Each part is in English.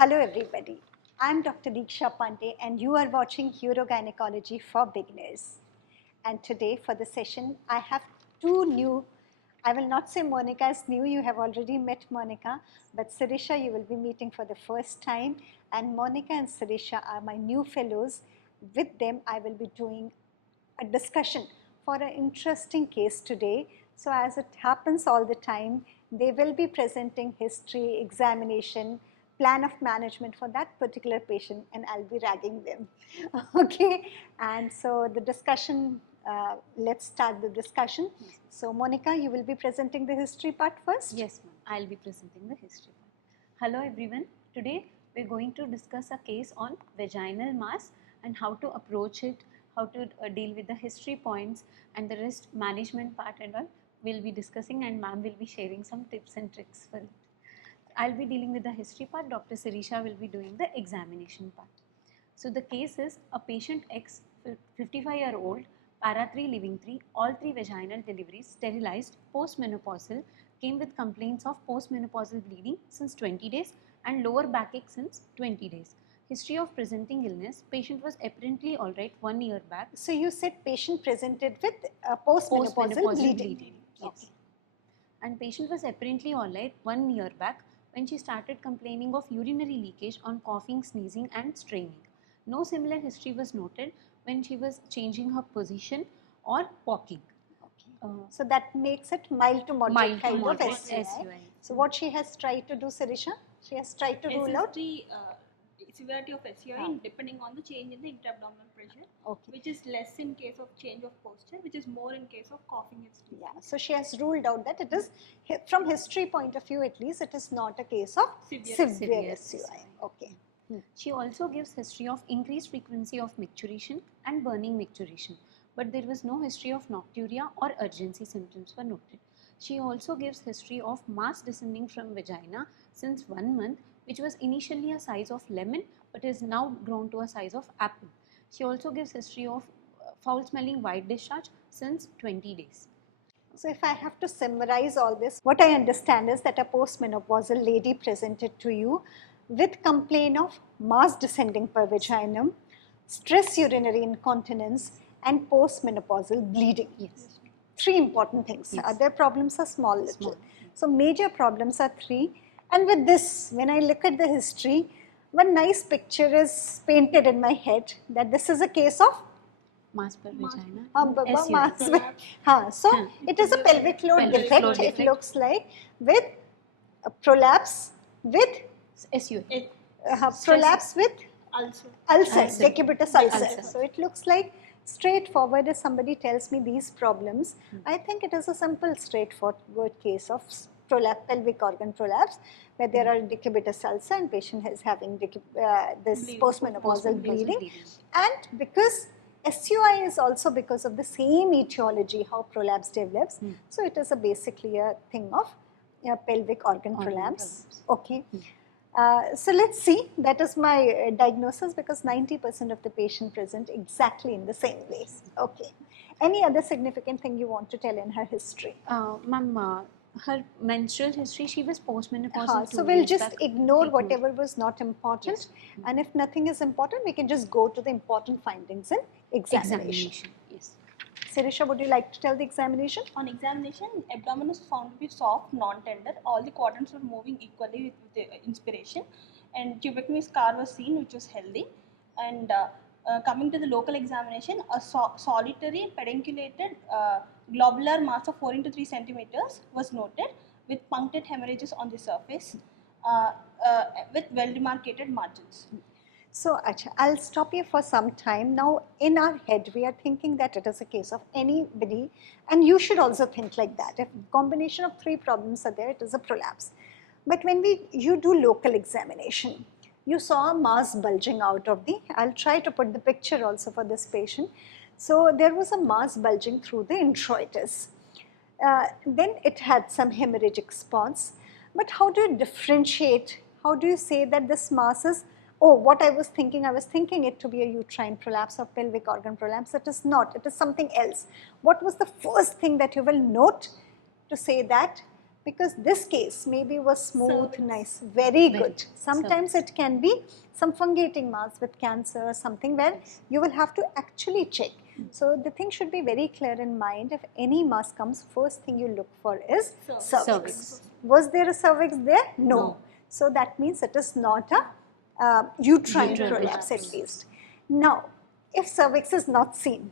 Hello everybody, I am Dr. Diksha Pandey and you are watching Urogynecology for Beginners. And today for the session I have two new, I will not say Mounika is new, you have already met Mounika, but Sirisha you will be meeting for the first time, and Mounika and Sirisha are my new fellows. With them I will be doing a discussion for an interesting case today. So as it happens all the time, they will be presenting history, examination, plan of management for that particular patient, and I'll be ragging them. Okay, and so the discussion, let's start the discussion. So Mounika, you will be presenting the history part first? Yes, ma'am. I'll be presenting the history part. Hello everyone. Today we're going to discuss a case on vaginal mass and how to approach it, how to deal with the history points, and the rest management part and all we'll be discussing, and ma'am will be sharing some tips and tricks for it. I'll be dealing with the history part, Dr. Sirisha will be doing the examination part. So the case is a patient X, 55-year-old, para 3, living 3, all 3 vaginal deliveries, sterilized, postmenopausal, came with complaints of postmenopausal bleeding since 20 days and lower backache since 20 days. History of presenting illness, patient was apparently alright 1 year back. So you said patient presented with postmenopausal bleeding. Yes. Okay. And patient was apparently alright 1 year back when she started complaining of urinary leakage on coughing, sneezing and straining. No similar history was noted when she was changing her position or walking. Okay. So that makes it mild to moderate kind of SUI. So what she has tried to do, Sirisha? She has tried to rule out the severity of SUI depending on the change in the intra-abdominal pressure, which is less in case of change of posture, which is more in case of coughing and sneezing. Yeah, so she has ruled out that it is, from history point of view at least, it is not a case of severe SUI. Okay. She also gives history of increased frequency of micturition and burning micturition, but there was no history of nocturia or urgency symptoms were noted. She also gives history of mass descending from vagina since 1 month, which was initially a size of lemon but is now grown to a size of apple. She also gives history of foul smelling white discharge since 20 days. So if I have to summarize all this, what I understand is that a postmenopausal lady presented to you with complaint of mass descending per vaginum, stress urinary incontinence and postmenopausal bleeding. Yes. 3 important things. Yes. Other problems are small. So major problems are 3. And with this, when I look at the history, one nice picture is painted in my head that this is a case of mass per vagina. So it is a pelvic floor defect. It looks like with a prolapse with SUI. Prolapse with ulcer, decubitus ulcer. So it looks like straightforward. If somebody tells me these problems, I think it is a simple straightforward case of pelvic organ prolapse where there are decubitus ulcer and patient is having this postmenopausal bleeding. And because SUI is also because of the same etiology how prolapse develops, so it is basically a thing of pelvic organ prolapse. Okay. So let's see, that is my diagnosis because 90% of the patient present exactly in the same way. Okay. Any other significant thing you want to tell in her history? Ma'am, her menstrual history, she was postmenopausal. So we'll just ignore whatever was not important, and if nothing is important, we can just go to the important findings in examination. Yes. Sirisha, would you like to tell the examination? On examination, abdomen was found to be soft, non-tender. All the quadrants were moving equally with the inspiration, and tubectomy scar was seen, which was healthy. And coming to the local examination, a solitary pedunculated globular mass of 4 into 3 centimeters was noted with punctate hemorrhages on the surface with well-demarcated margins. So, I'll stop you for some time. Now, in our head, we are thinking that it is a case of anybody, and you should also think like that. If combination of 3 problems are there, it is a prolapse. But when you do local examination, you saw a mass bulging out of the, I'll try to put the picture also for this patient. So there was a mass bulging through the introitus. Then it had some hemorrhagic spots. But how do you differentiate? How do you say that this mass is, oh, what I was thinking it to be a uterine prolapse or pelvic organ prolapse? It is not, it is something else. What was the first thing that you will note to say that Because this case maybe was smooth, Cervix. nice, very Very good. Sometimes it can be some fungating mass with cancer or something where you will have to actually check. So the thing should be very clear in mind. If any mass comes, first thing you look for is cervix. Cervix. Was there a cervix there? No. No. So that means it is not a uterine Uterine prolapse prolapse. at least. Now, if cervix is not seen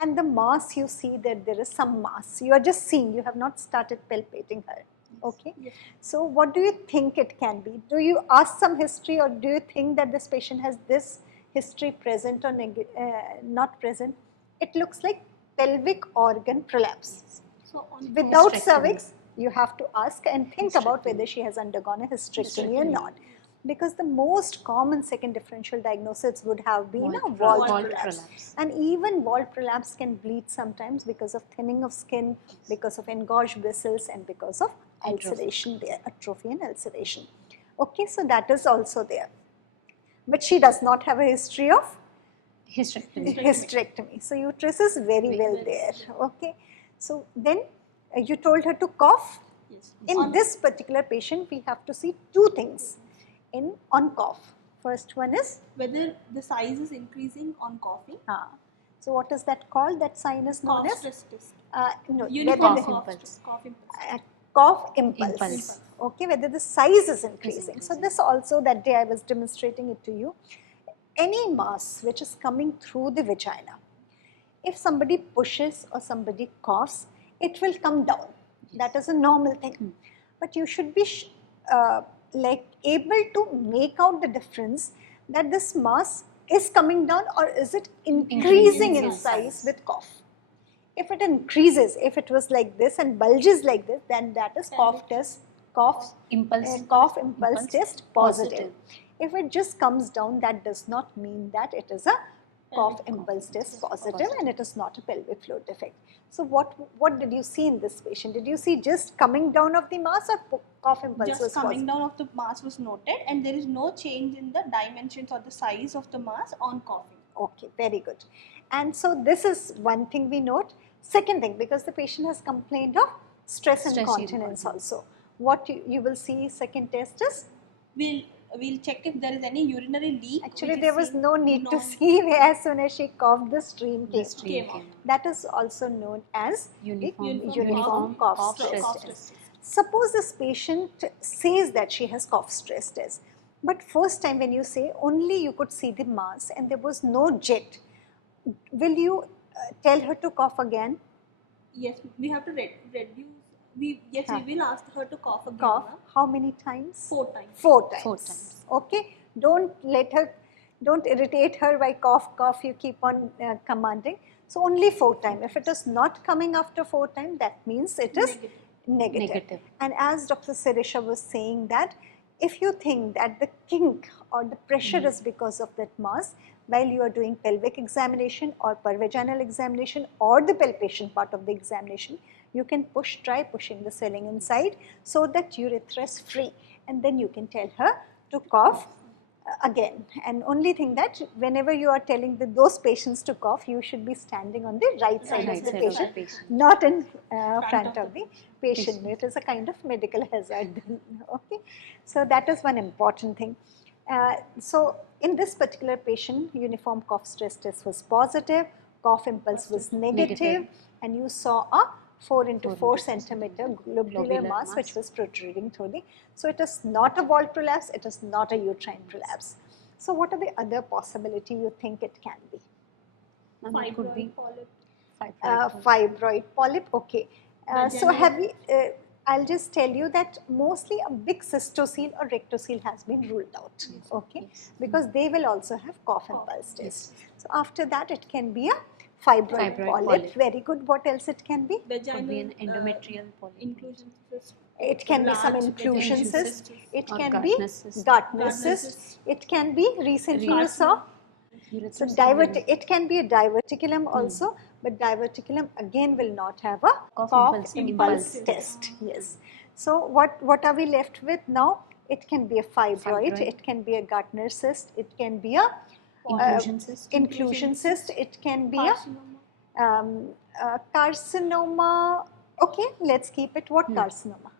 and the mass you see that there is some mass, you are just seeing, you have not started palpating her. Okay. Yes. So what do you think it can be? Do you ask some history, or do you think that this patient has this history present or not present? It looks like pelvic organ prolapse. So on Without Hysterectomy. cervix, you have to ask and think about Hysterectomy. whether she has undergone a hysterectomy or Hysterectomy. not. Because the most common second differential diagnosis would have been a Wall wall prolapse. prolapse. And even wall prolapse can bleed sometimes because of thinning of skin, because of engorged vessels, and because of ulceration there, atrophy and ulceration. Okay, so that is also there. But she does not have a history of Hysterectomy. hysterectomy. So uterus is very Very well well. there. Okay. So then you told her to cough. yes. In On- this particular patient, we have to see two things on cough. First one is, whether the size is increasing on coughing. so what is that called? That sign is known Cough as stress test. no, Uniform whether cough cough, impulse. cough impulse. cough impulse. Impulse. Okay, whether the size is increasing. So increasing. this also, that day I was demonstrating it to you. Any mass which is coming through the vagina, if somebody pushes or somebody coughs, it will come down. That is a normal thing. But you should be like able to make out the difference that this mass is coming down or is it increasing in size with cough. If it increases, if it was like this and bulges like this, then that is cough test, cough Impulse. cough impulse Impulse test positive. positive. If it just comes down, that does not mean that it is a cough Pelvic impulse cough test test positive, and it is not a pelvic floor defect. So what did you see in this patient? Did you see just coming down of the mass, or cough impulse was Just coming positive? down of the mass was noted, and there is no change in the dimensions or the size of the mass on coughing. Okay, very good. And so this is one thing we note. Second thing, because the patient has complained of stress incontinence incontinence. also. What you will see second test is, We'll check if there is any urinary leak. actually which is there was seen- no need to see, as soon as she coughed, the stream The came. stream Came came. That is also known as Uniform cough cough stress stress test. test. Suppose this patient says that she has cough stress test, but first time when you say only you could see the mass and there was no jet, will you tell her to cough again? Yes, we have to reduce. We will ask her to cough again. Cough ma'am. how many times? 4 times. 4 times. 4 times. Okay, don't irritate her by cough, you keep on commanding. So only 4 times. If it is not coming after 4 times, that means it is negative. Negative. And as Dr. Sirisha was saying, that if you think that the kink or the pressure is because of that mass, while you are doing pelvic examination or pervaginal examination or the palpation part of the examination, you can try pushing the swelling inside so that urethra is free, and then you can tell her to cough again. And only thing that whenever you are telling those patients to cough, you should be standing on the right side Right of the side of the patient, patient. not in front of of the patient. It is a kind of medical hazard. Okay, so that is one important thing. So in this particular patient, uniform cough stress test was positive, cough impulse was negative, and you saw a 4 into 4 centimeter globular mass which was protruding through the. So it is not a wall prolapse, it is not a uterine prolapse. So what are the other possibility you think it can be? It could be Fibroid polyp. Fibroid polyp, okay. So Vaginal- have we, I'll just tell you that mostly a big cystocele or rectocele has been ruled out, okay, because they will also have cough impulse test. So after that it can be a fibroid polyp. Very good. What else it can be? Could be an endometrial polyp. Inclusion cyst. It can be some Large inclusion inclusion cyst. cyst. It Or can be Gardner cyst. Gardner Gardner cyst. cyst. It can be, recently you saw, so it can be a diverticulum also, but diverticulum again will not have a cough impulse test. Yes. So what are we left with now? It can be a fibroid, it can be a Gardner cyst, it can be a inclusion cyst, it can be Carcinoma. a carcinoma. Okay, let's keep it. What carcinoma?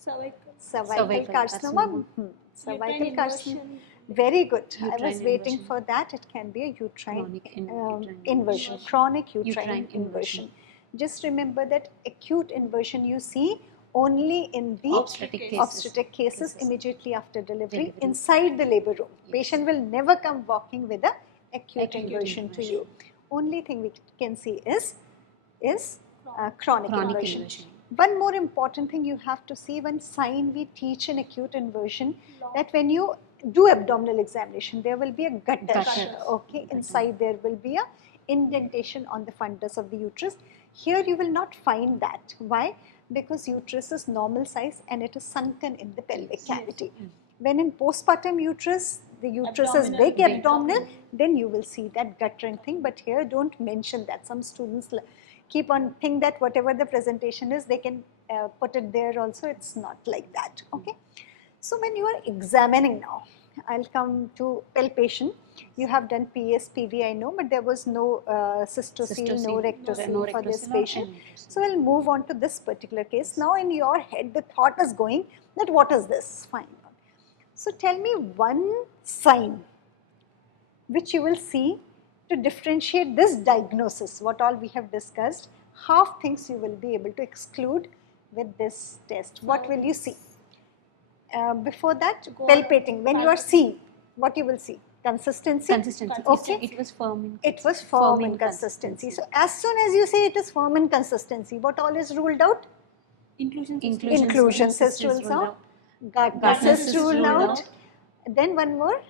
Cervical carcinoma. Cervical Uterine carcinoma. inversion. Very good. I Uterine was waiting inversion. for that. It can be a uterine Chronic inversion, inversion. chronic uterine, Uterine inversion. inversion. Just remember that acute inversion you see only in the Obstetric cases. immediately after delivery, Delivery. inside the labor room. Yes. Patient will never come walking with a acute Acute inversion to inversion. you. Only thing we can see is chronic Chronic inversion. inversion. One more important thing you have to see, one sign we teach in acute inversion, that when you do abdominal examination, there will be a gutter. Gutter. Okay, inside there will be a indentation on the fundus of the uterus. Here you will not find that. Why? Because uterus is normal size and it is sunken in the pelvic cavity. When in postpartum uterus, the uterus is Abdominal, big abdominal, then you will see that guttering thing. But here don't mention that. Some students keep on think that whatever the presentation is, they can put it there also. It's not like that. Okay. So when you are examining now, I'll come to palpation. You have done PS, PV, I know, but there was no cystocele, no rectocele for this patient. So we'll move on to this particular case. Now in your head, the thought is going that what is this? Fine. So tell me one sign which you will see to differentiate this diagnosis, what all we have discussed. Half things you will be able to exclude with this test. What will you see? Before that, palpating. When you are seeing, what you will see? Consistency. Okay. It was firm. It was firm in consistency. So as soon as you say it is firm in consistency, what all is ruled out? Inclusion cyst rules out. Gardner cyst ruled out. Then one more.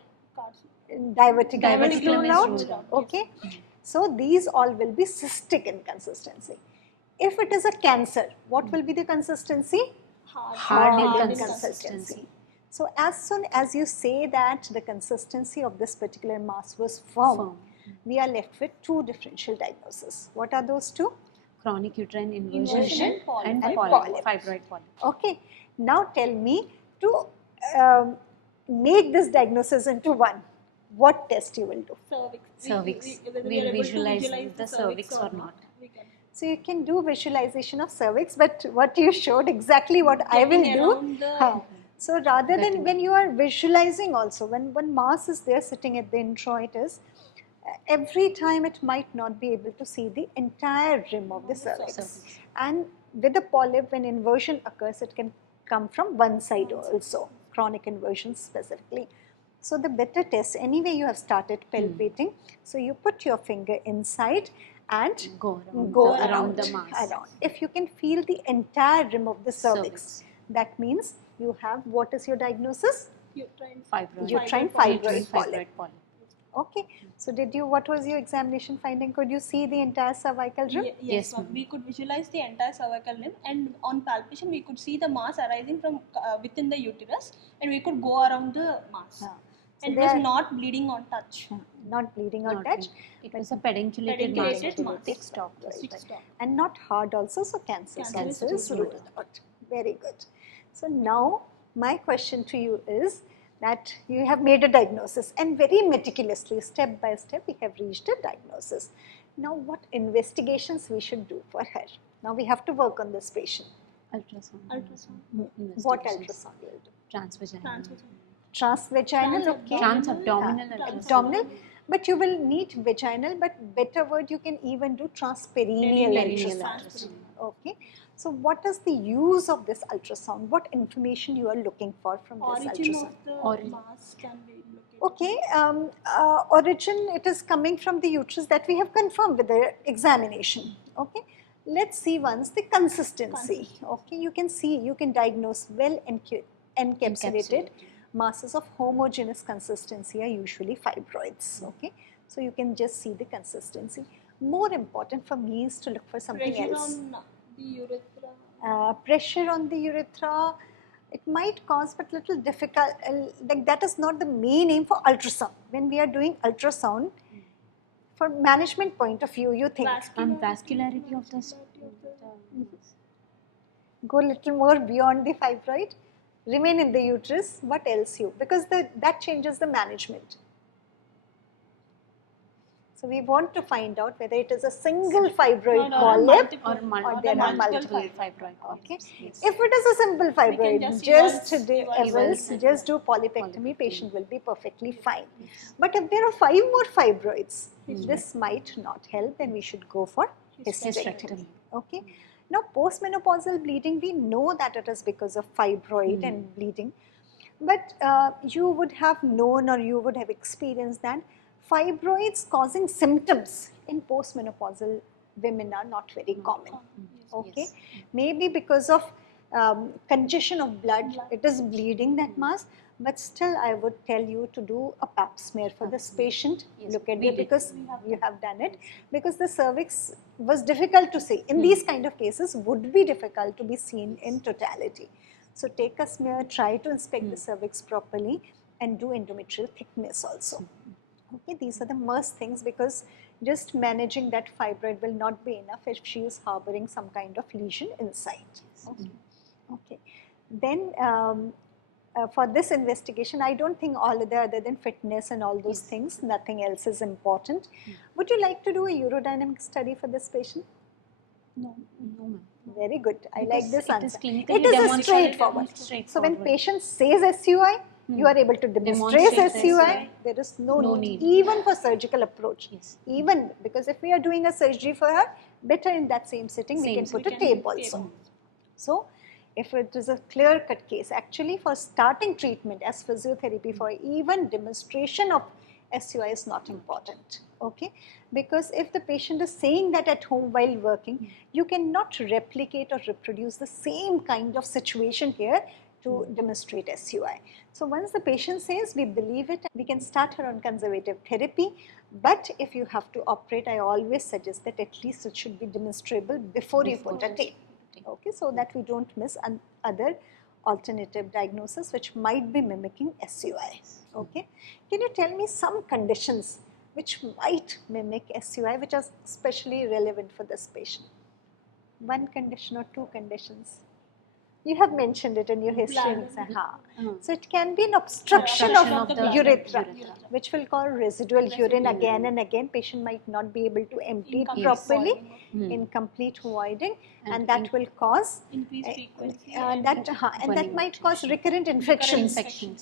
Diverticulum is ruled out. Okay. So these all will be cystic inconsistency. If it is a cancer, what will be the consistency? Hard in consistency. So as soon as you say that the consistency of this particular mass was firm, we are left with two differential diagnoses. What are those two? Chronic uterine inversion and polyp. Fibroid polyp. Okay. Now tell me, to make this diagnosis into one, what test you will do? Cervix. We'll visualize the cervix or not. So you can do visualization of cervix, but what you showed exactly what I will do. So rather than when you are visualizing also, when one mass is there sitting at the introitus, every time it might not be able to see the entire rim of the cervix. And with the polyp, when inversion occurs, it can come from one side also, chronic inversion specifically. So the better test, anyway you have started palpating, so you put your finger inside and go around the mass. If you can feel the entire rim of the cervix, that means you have, what is your diagnosis? Uterine fibroid polyp. Okay. So what was your examination finding? Could you see the entire cervical rim? Yes, we could visualize the entire cervical rim, and on palpation we could see the mass arising from within the uterus, and we could go around the mass. And it was not bleeding on touch. Not bleeding on touch. It was a pedunculated mass. Fixed top. And not hard also, so cancer is ruled out. Very good. So now my question to you is that you have made a diagnosis, and very meticulously, step by step, we have reached a diagnosis. Now what investigations we should do for her? Now we have to work on this patient. Ultrasound. What ultrasound will do? Transvaginal. Transvaginal, okay. Transabdominal. But you will need vaginal, but better word, you can even do transperineal ultrasound. Okay. So what is the use of this ultrasound? What information you are looking for from this ultrasound? Origin of the mass can be located. Okay. Origin, it is coming from the uterus, that we have confirmed with the examination. Okay. Let's see once the consistency. Okay. You can see, you can diagnose well encapsulated masses of homogeneous consistency are usually fibroids. Okay. So you can just see the consistency. More important for me is to look for something else. On the urethra. Pressure on the urethra, it might cause, but little difficult, like that is not the main aim for ultrasound. When we are doing ultrasound, for management point of view, you think. Vascularity of the Go a little more beyond the fibroid, remain in the uterus, what else you, because that changes the management. So we want to find out whether it is a single fibroid No, polyp multiple, or there are multiple. fibroid Okay. polyps. Yes. If it is a simple fibroid, just just evulse just do polypectomy, patient will be perfectly fine. But if there are 5 more fibroids, this might not help, then we should go for hysterectomy. Okay. Now, postmenopausal bleeding, we know that it is because of fibroid and bleeding, but you would have known or you would have experienced that fibroids causing symptoms in postmenopausal women are not very common. Okay, maybe because of congestion of blood, it is bleeding that mass, but still I would tell you to do a pap smear for this patient. Look at it, because you have done it, because the cervix was difficult to see. In these kind of cases would be difficult to be seen in totality. So take a smear, try to inspect the cervix properly and do endometrial thickness also. Okay, these are the most things, because just managing that fibroid will not be enough if she is harboring some kind of lesion inside. Okay. Okay. Then for this investigation, I don't think other than fitness and all those things, nothing else is important. Would you like to do a urodynamic study for this patient? No. No, ma'am. Very good. I Because like this it is answer. clinically It is a demonstrated straightforward. straightforward. So when patient says SUI, you are able to demonstrate Demonstrate SUI. SUI. There is No no need. need, even for surgical approach. Yes. Even because if we are doing a surgery for her, better in that same sitting, we Same can put a We can tape put also. tape. So if it is a clear-cut case, actually for starting treatment as physiotherapy, for even demonstration of SUI is not important, okay? Because if the patient is saying that at home while working, you cannot replicate or reproduce the same kind of situation here to demonstrate SUI. So once the patient says, we believe it, we can start her on conservative therapy. But if you have to operate, I always suggest that at least it should be demonstrable before you put a tape. Okay, so that we don't miss other alternative diagnosis which might be mimicking SUI. Okay, can you tell me some conditions which might mimic SUI, which are especially relevant for this patient? One condition or two conditions? You have mentioned it in your history. So it can be an obstruction of the urethra, which will cause residual urine again and again. Patient might not be able to empty it properly, incomplete voiding, and that will cause Increased frequency. and that might cause recurrent infections.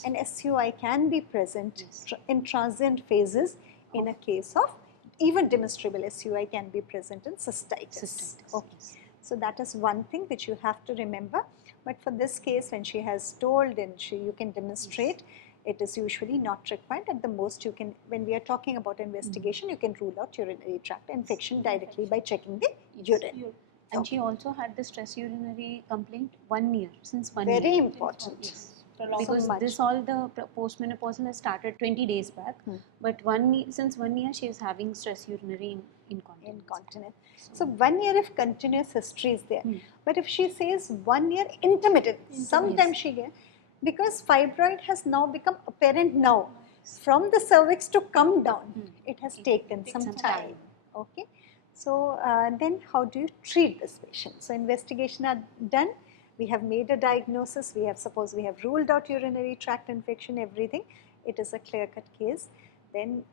And SUI can be present in transient phases. In a case of even demonstrable SUI can be present in cystitis. Okay. So that is one thing which you have to remember. But for this case, when she has told and you can demonstrate, it is usually not required. At the most, you can, when we are talking about investigation, you can rule out urinary tract infection directly by checking the urine. And she also had the stress urinary complaint 1 year, since 1 Very year. important. Yes. Because this all the postmenopausal has started 20 days back, but since 1 year she is having stress urinary incontinence. So 1 year if continuous history is there, but if she says 1 year intermittent, sometimes she gets, because fibroid has now become apparent now, from the cervix to come down, it has taken some time. Okay, so then how do you treat this patient? So investigation are done. We have made a diagnosis, suppose we have ruled out urinary tract infection, everything, it is a clear-cut case. Then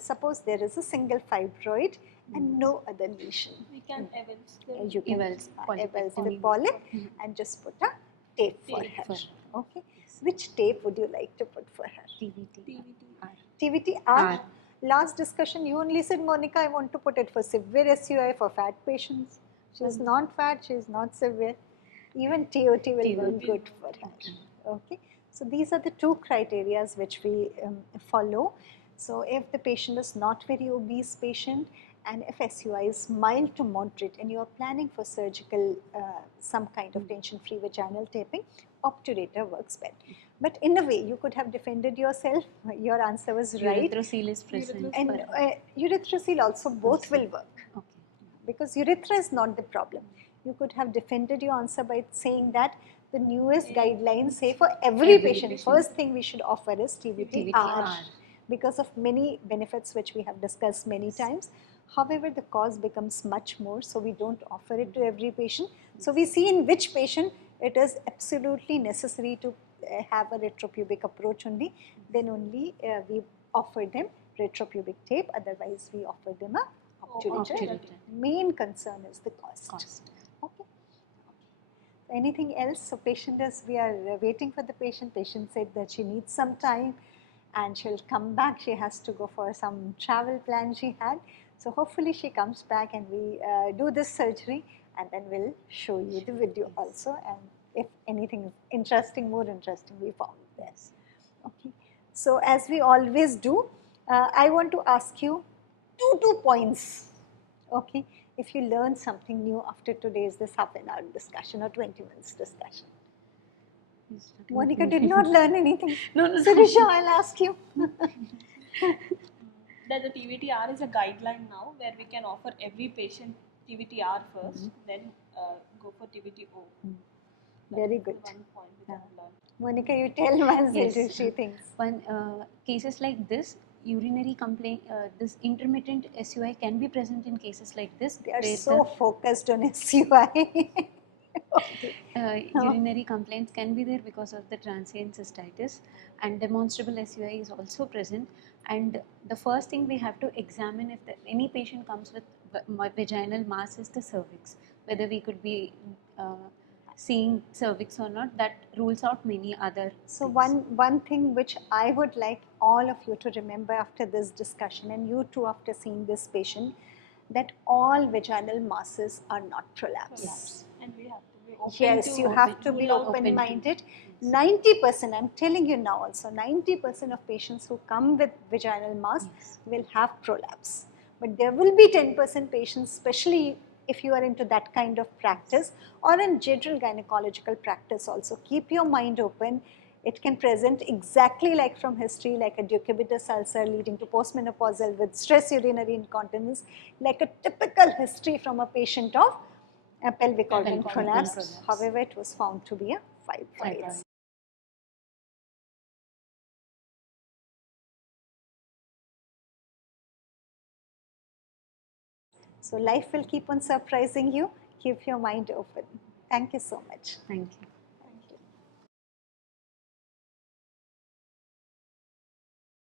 suppose there is a single fibroid and no other lesion. We can evulse You can evulse the polyp and just put a tape for her. Okay. Which tape would you like to put for her? TVT R. Last discussion, you only said, Mounika, I want to put it for severe SUI, for fat patients. She is not fat, she is not severe. Even TOT will work good for her. Okay, so these are the two criteria which we follow. So if the patient is not very obese patient, and if SUI is mild to moderate, and you are planning for surgical, some kind of tension-free vaginal taping, obturator works better. But in a way, you could have defended yourself. Your answer was right. Urethrocoel is present. And urethrocoel also, both will work. Okay. Because urethra is not the problem. You could have defended your answer by saying that the newest guidelines say for every patient, first thing we should offer is TVT-R, because of many benefits which we have discussed many times. However, the cost becomes much more, so we don't offer it to every patient. So we see in which patient it is absolutely necessary to have a retropubic approach only, then only we offer them retropubic tape, otherwise we offer them a obturator. Obturator. Main concern is the cost. Okay. Anything else? So patient we are waiting for the patient. Patient said that she needs some time and she'll come back. She has to go for some travel plan she had. So hopefully she comes back and we do this surgery, and then we'll show you the video also, and if anything interesting, more interesting we found this. Okay. So as we always do, I want to ask you two points. Okay. If you learn something new after today's this half an hour discussion or 20 minutes discussion. Mounika did not learn anything. No. Sirisha, I'll ask you. That the TVTR is a guideline now where we can offer every patient TVTR first, then go for TVTO. Very good. One point which I have learned. Monica, you tell once Yes. she thinks. When cases like this, urinary complaint, this intermittent SUI can be present in cases like this. They are where so focused on SUI. Okay. urinary complaints can be there because of the transient cystitis, and demonstrable SUI is also present. And the first thing we have to examine if any patient comes with vaginal mass is the cervix, whether we could be seeing cervix or not. That rules out many other So things. one thing which I would like all of you to remember after this discussion, and you too after seeing this patient, that all vaginal masses are not prolapse. Yes. And we have to be open Yes, to you have to rule be out open-minded. 90%, I'm telling you now also, 90% of patients who come with vaginal mass will have prolapse. But there will be 10% patients, especially if you are into that kind of practice or in general gynecological practice also. Keep your mind open. It can present exactly like from history, like a decubitus ulcer leading to postmenopausal with stress urinary incontinence, like a typical history from a patient of a pelvic organ prolapse. However, it was found to be a fibroid. So life will keep on surprising you. Keep your mind open. Thank you so much. Thank you.